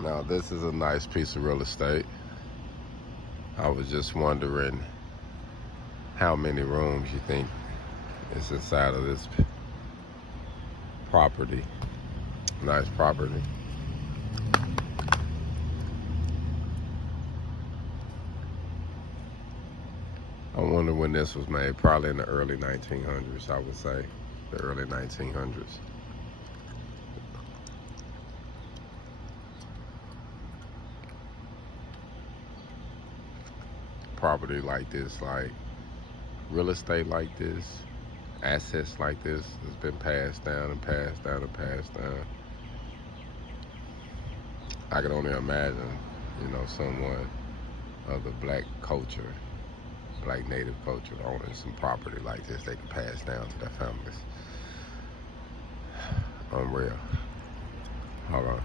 Now this is a nice piece of real estate. I was just wondering how many rooms you think is inside of this property. Nice property. I wonder when this was made. Probably in the early 1900s, I would say. The early 1900s. Property like this, like real estate like this, assets like this has been passed down and passed down and passed down. I can only imagine, someone of the black culture, black native culture, owning some property like this they can pass down to their families. Unreal. Hold on.